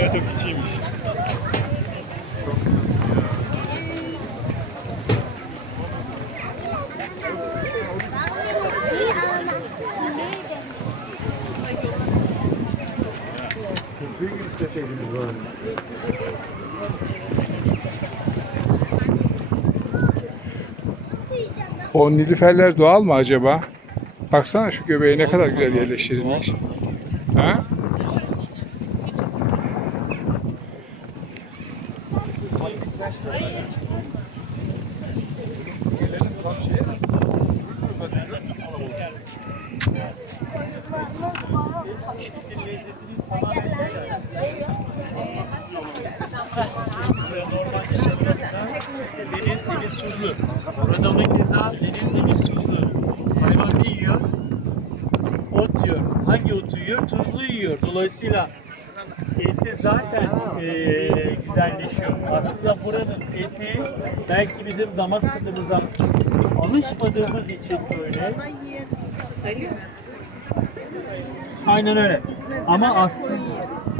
Evet o küçüğümüş. O nilüferler doğal mı acaba? Baksana şu göbeğe ne kadar güzel yerleştirilmiş. Eti belki bizim damak tadımıza alışmadığımız için böyle. Aynen öyle. Ama aslında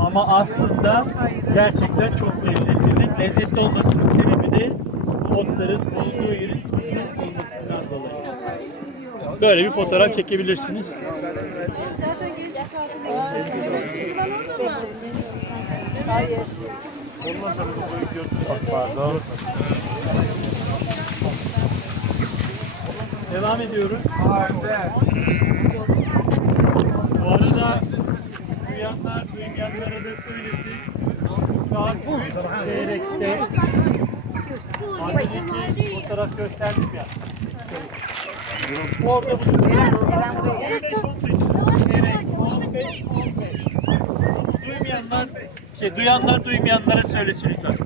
ama aslında gerçekten çok lezzetlidir. Lezzetli olmasının sebebi de otların olduğu yerin olmasından dolayı. Böyle bir fotoğraf çekebilirsiniz. Devam ediyoruz. Bu arada duyanlar duymayanlara da söylesin. Saat 3 çeyrekte annedeki fotoğraf gösterdim ya. Orada buluşuyoruz. 15, 15. Duymayanlar, şey, duyanlar duymayanlara söylesin lütfen.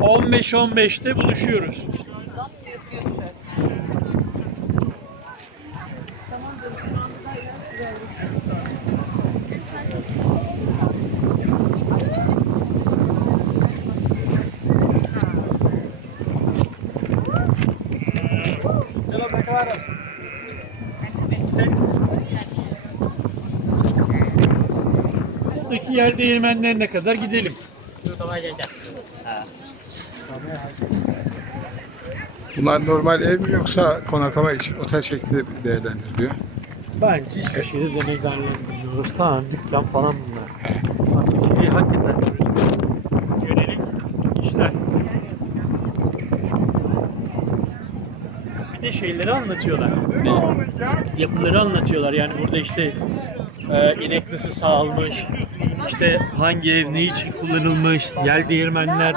15-15'te buluşuyoruz. Buradaki yer değirmenlerine kadar gidelim. Bunlar normal ev mi yoksa konaklama için otel şeklinde değerlendiriliyor? Bence hiçbir şeyde deney zannetmiyoruz. Tamam dükkan falan bunlar. Artık şey hakikaten turizme yönelik işler. Bir de şeyleri anlatıyorlar. Yapıları anlatıyorlar. Yani burada işte e, inek nasıl sağılmış, işte hangi ev ne için kullanılmış, yer değirmenler,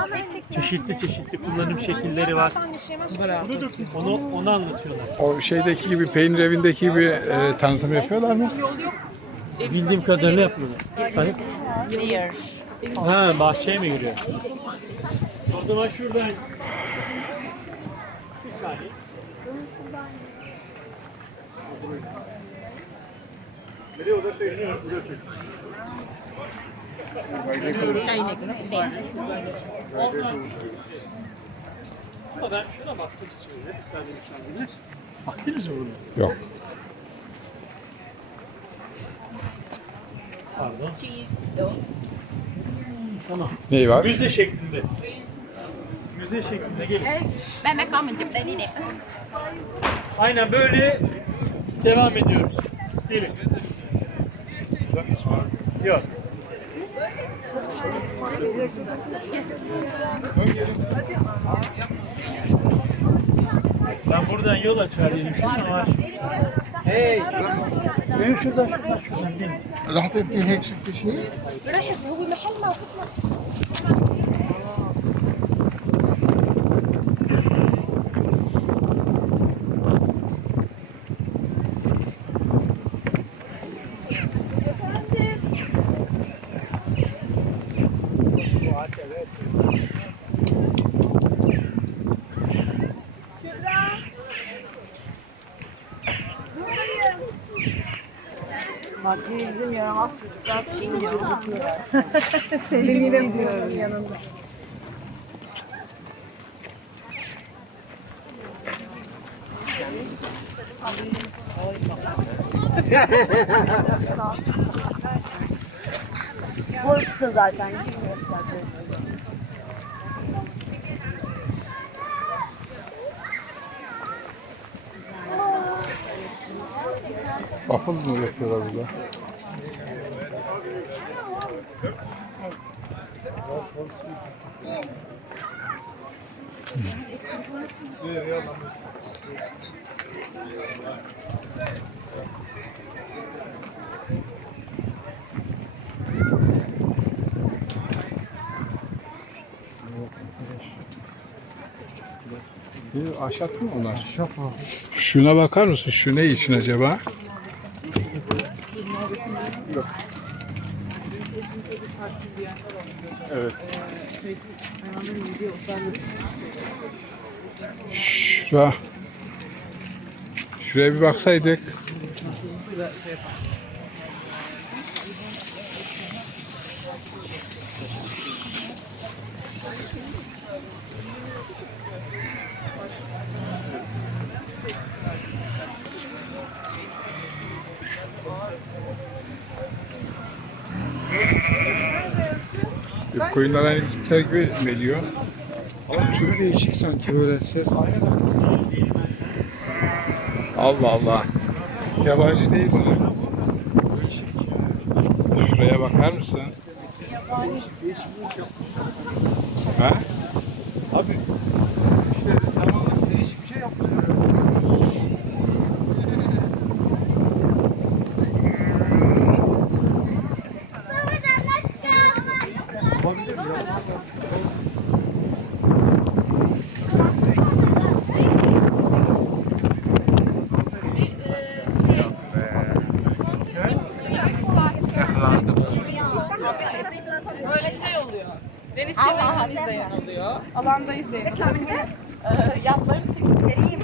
çeşitli çeşitli kullanım şekilleri var. Onu, onu anlatıyorlar. O şeydeki gibi peynir evindeki gibi e, tanıtım yapıyorlar mı? Bildiğim kadarıyla yapıyorlar. Hani? Ha bahçeye mi giriyor? O zaman şuradan bir saniye. Nereye o da söylüyor, bu da söylüyor. Ama ben şuna bakmak istiyorum. Baktınız mı buna? Yok. Pardon. Tamam. Neyi var? Müze şeklinde. Müze şeklinde gelin. Mình chụp đây đi đẹp Aynen böyle devam ediyoruz. Gelin. Yok. Ben buradan yol açar diye var. Hey, benim şuradan şuradan şuradan değil. Rahat ettiğin hepsi şey. Rahat, bu mahal mı? Bak bizim yaramaz çocuklar çiğniyor. Selim'in diyorum yanında. Girmiyor zaten. Waffle mı yapıyorlar burada? Bir ahşap mı onlar? Şuna bakar mısın? Şu ne için acaba? Şura. Şuraya bir baksaydık. Bir koyunlar aynı bizimkiler gibi meliyor. Ama türü değişik sanki böyle ses aynı da. Allah Allah. Yabancı değil mi? Şuraya bakar mısın? Ha? Abi işte tamamen değişik bir şey yaptı. Olabilir ya. Böyle şey oluyor. Deniz kenarını izleyen oluyor. Alanda izleyen oluyor. Ee, yatların çekildiği.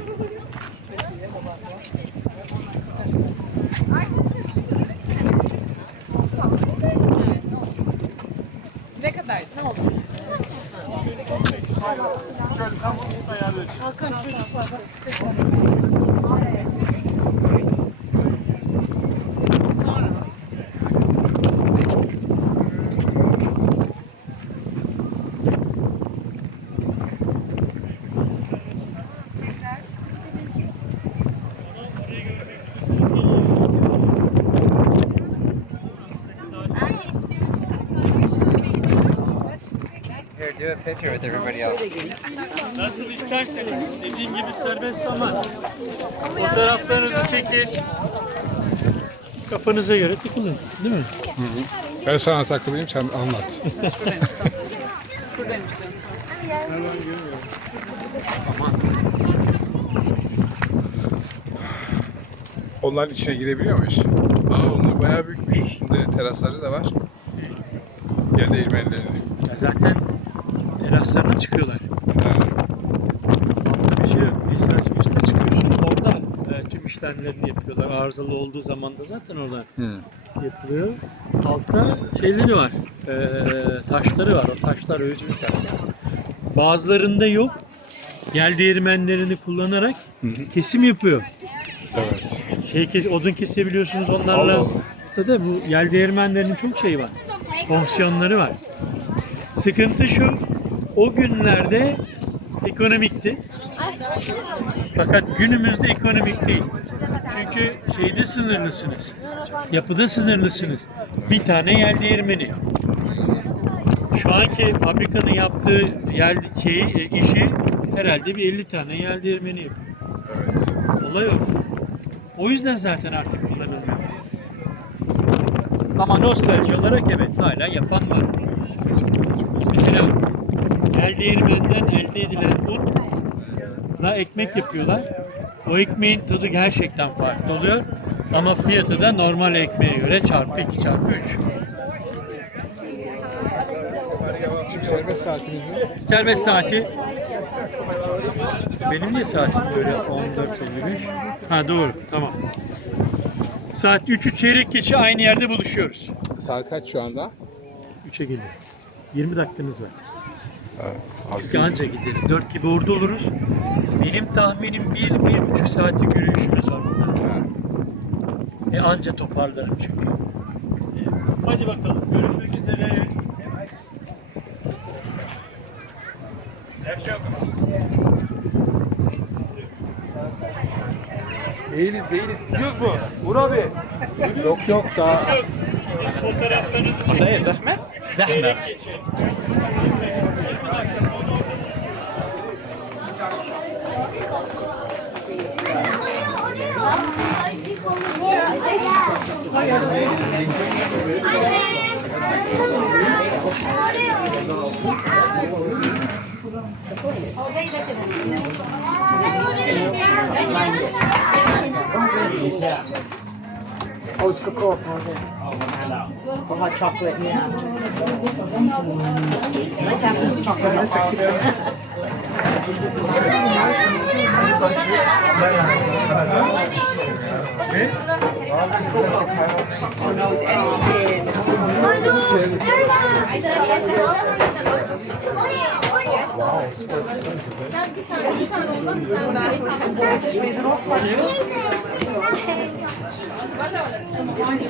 Ne kadar? Ne oldu? Here, do a picture with everybody else. Nasıl isterseniz. Dediğim gibi serbest zaman. Fotoğraflarınızı çekin. Kafanıza göre tıkılın. Değil mi? Ben sana takılayım sen anlat. Onların içine girebiliyor muyuz? Aa onlar bayağı büyükmüş üstünde terasları da var. Yer değirmenlerini. Zaten teraslarına çıkıyorlar. Ha, Bir şey yok. Esas üstte çıkıyorsun. Orada e, tüm işlemlerini yapıyorlar. Arızalı olduğu zaman da zaten orada Hı. yapılıyor. Altta şeyleri var. e, taşları var. O taşlar özgür taşlar. Bazılarında yok. Yel değirmenlerini kullanarak kesim yapıyor. Evet. Şey kes, odun kesebiliyorsunuz Allah onlarla. Allah. Tabii bu yel değirmenlerinin çok şeyi var. Fonksiyonları var. Sıkıntı şu. O günlerde ekonomikti. Fakat günümüzde ekonomik değil. Çünkü şeyde sınırlısınız. Yapıda sınırlısınız. Bir tane yel değirmeni. Şu anki fabrikanın yaptığı yel şeyi, e, işi herhalde bir 50 tane yel değirmeni yapıyor. Evet. Olay o. O yüzden zaten artık kullanılmıyor. Ama nostalji olarak evet hala yapan var. Mesela el değirmeninden elde edilen unla ekmek yapıyorlar. O ekmeğin tadı gerçekten farklı oluyor. Ama fiyatı da normal ekmeğe göre çarpı 2 çarpı 3. Şimdi serbest saatimiz var. Serbest saati benim niye saatim böyle 14.55? Ha doğru tamam. Saat 3'ü çeyrek geçe aynı yerde buluşuyoruz. Saat kaç şu anda? 3'e geliyor. 20 dakikamız var. Az Biz değil. anca gideriz. 4 gibi orada oluruz. Benim tahminim 1-1,5 saatlik yürüyüşümüz var burada. E anca toparlarım çünkü. E, Hadi bakalım. Görüşmek üzere. Değiliz değiliz. Gidiyoruz mu? Uğur abi. Yok yok daha. Say Zahmet? Zahmet. Oh, it's cocoa powder. For hot chocolate, yeah. Japanese chocolate powder. Oh no, it's empty. Hani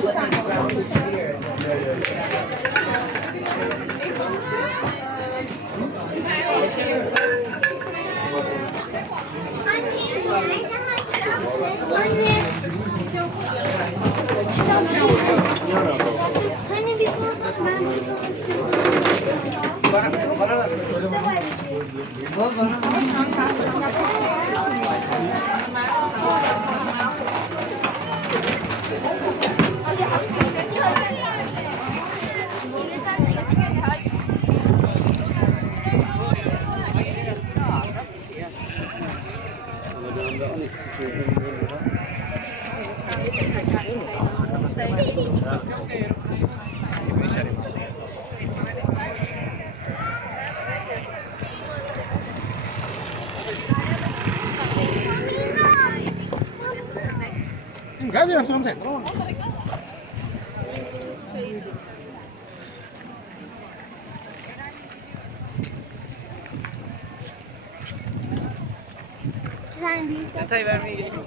sen büyük Detay vermeye gerek yok.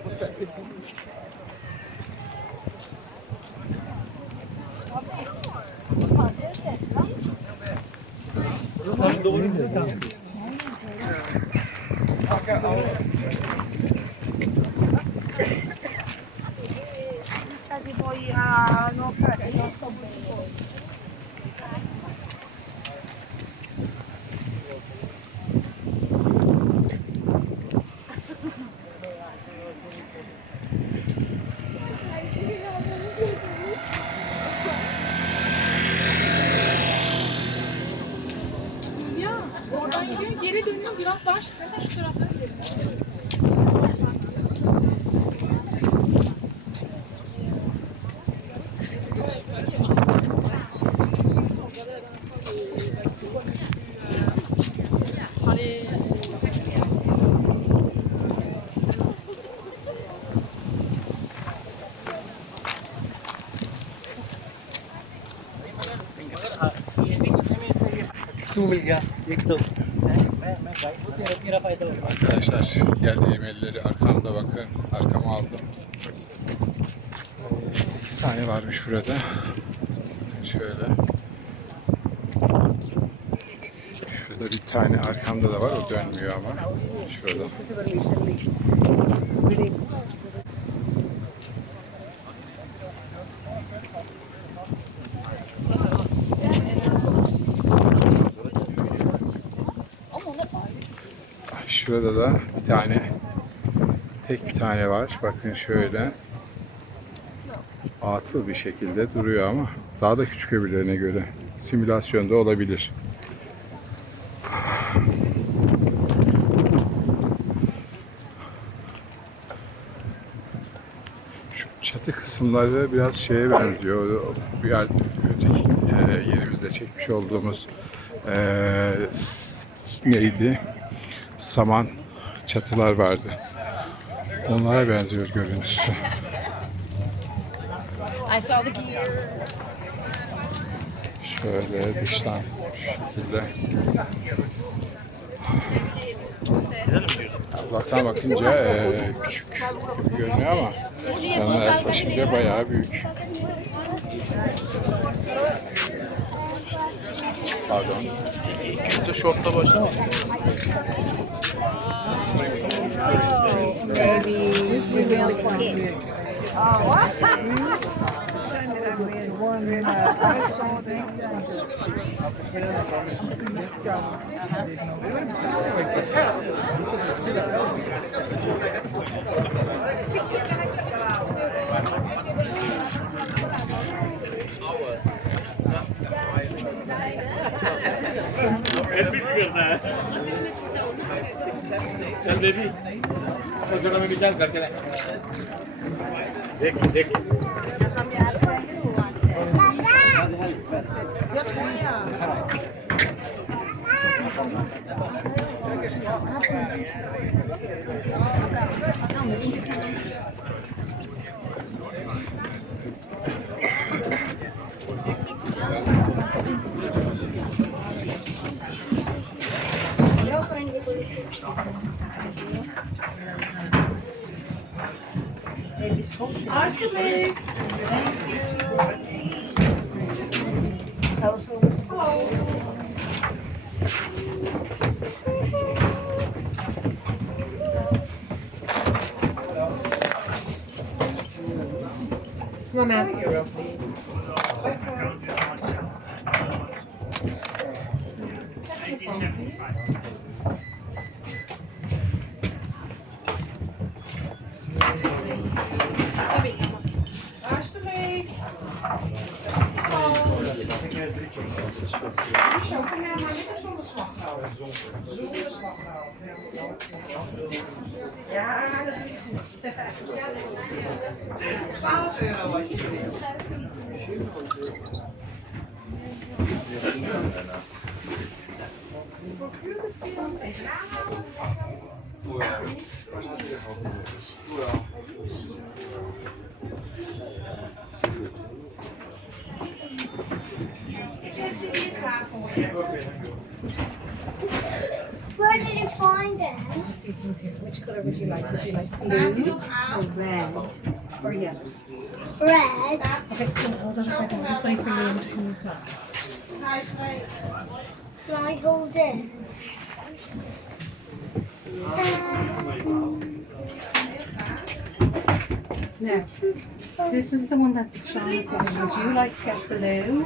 Ya oradan geliyor geri dönüyor biraz daha mesela şu taraftan geliyor. Arkadaşlar geldiğim elleri arkamda bakın. Arkama aldım. 8 tane varmış burada. Şöyle. Şurada bir tane arkamda da var. O dönmüyor ama. Şurada. Şurada da bir tane tek bir tane var. Bakın şöyle atıl bir şekilde duruyor ama daha da küçük öbürlerine göre. Simülasyonda olabilir. Şu çatı kısımları biraz şeye benziyor. Bir yer- önceki e, yerimizde çekmiş olduğumuz e, s- neydi? Saman çatılar vardı. Onlara benziyor görüntüsü. I saw the gear. Şöyle dıştan şu şekilde. Uzaktan bakınca eee, küçük gibi görünüyor ama yanına yaklaşınca bayağı büyük. Pardon. Oh, baby. This we really want to Oh, that. चल baby तो छोटा में चल घर चले देख देख Thank you. Nice to meet you. Zonder slagroom. Ja, dat is goed. 12 euro alsjeblieft. Where did you find it? Which color would you like? Would you like blue or red or yellow? Red. Okay, cool. Hold on a second. Just wait for Liam to come as well. Can I hold it? Now, this is the one that Sean's getting. Would you like to get blue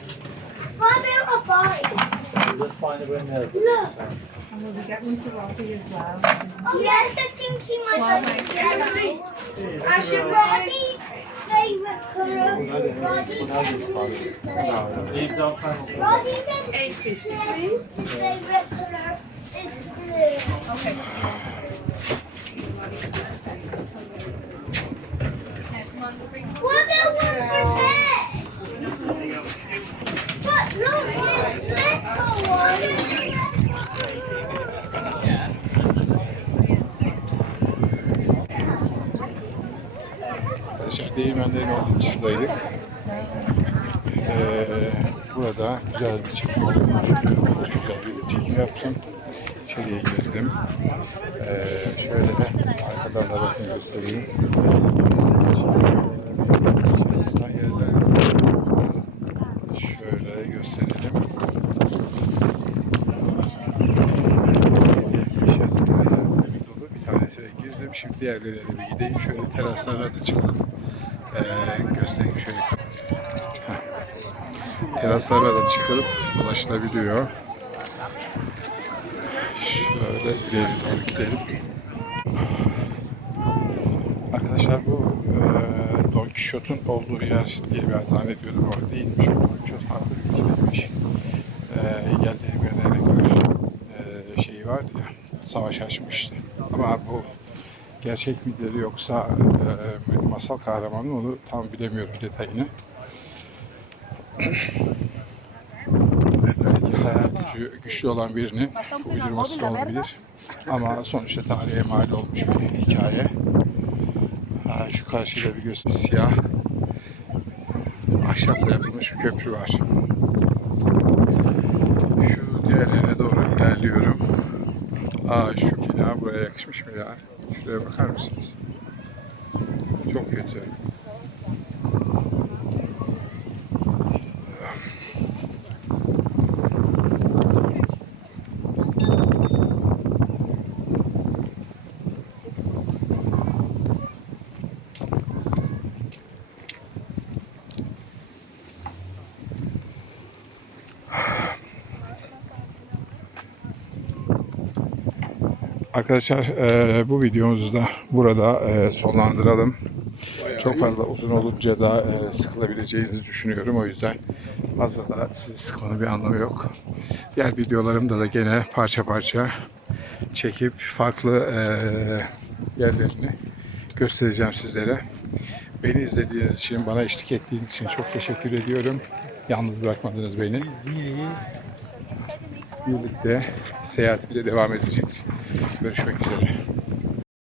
What about a bike? Let's find a window. Look. And we get one for Robbie as well? Oh, yes, I think he might like yellow. I should Roddy's favourite colour. Roddy's favourite colour is blue. Okay. What about one for Değirmenlerin olduğu kısımdaydık. Ee, burada güzel bir çekim oldu. Güzel bir çekim yaptım. İçeriye girdim. Ee, şöyle arkadan da göstereyim. Şöyle gösterelim. Tanesine girdim. Şimdi diğerlerine bir gideyim. Şöyle teraslara da çıkalım. Ee, göstereyim şöyle. Heh. Teraslara da çıkılıp dolaşılabiliyor. Şöyle ileri doğru gidelim. Arkadaşlar bu e, Don Quixote'un olduğu yer diye ben zannediyordum. O değilmiş. Don Quixote farklı bir ülkedeymiş. E, yerleri karşı e, şeyi vardı ya. Savaş açmıştı. Ama bu gerçek midir yoksa e, masal kahramanı mı onu tam bilemiyorum detayını. gücü güçlü olan birini uydurması da olabilir. Ama sonuçta tarihe mal olmuş bir hikaye. Ha, şu karşıda bir göz siyah ahşapla yapılmış bir köprü var. Şu diğerlerine doğru ilerliyorum. Aa şu bina buraya yakışmış mı ya? Şuraya bakar mısınız? Çok kötü. Arkadaşlar eee, bu videomuzu da burada eee, sonlandıralım. Çok fazla uzun olunca da eee, sıkılabileceğinizi düşünüyorum. O yüzden fazla da sizi sıkmanın bir anlamı yok. Diğer videolarımda da gene parça parça çekip farklı eee, yerlerini göstereceğim sizlere. Beni izlediğiniz için, bana eşlik ettiğiniz için çok teşekkür ediyorum. Yalnız bırakmadınız beni. Birlikte seyahatimize devam edeceğiz. Görüşmek üzere.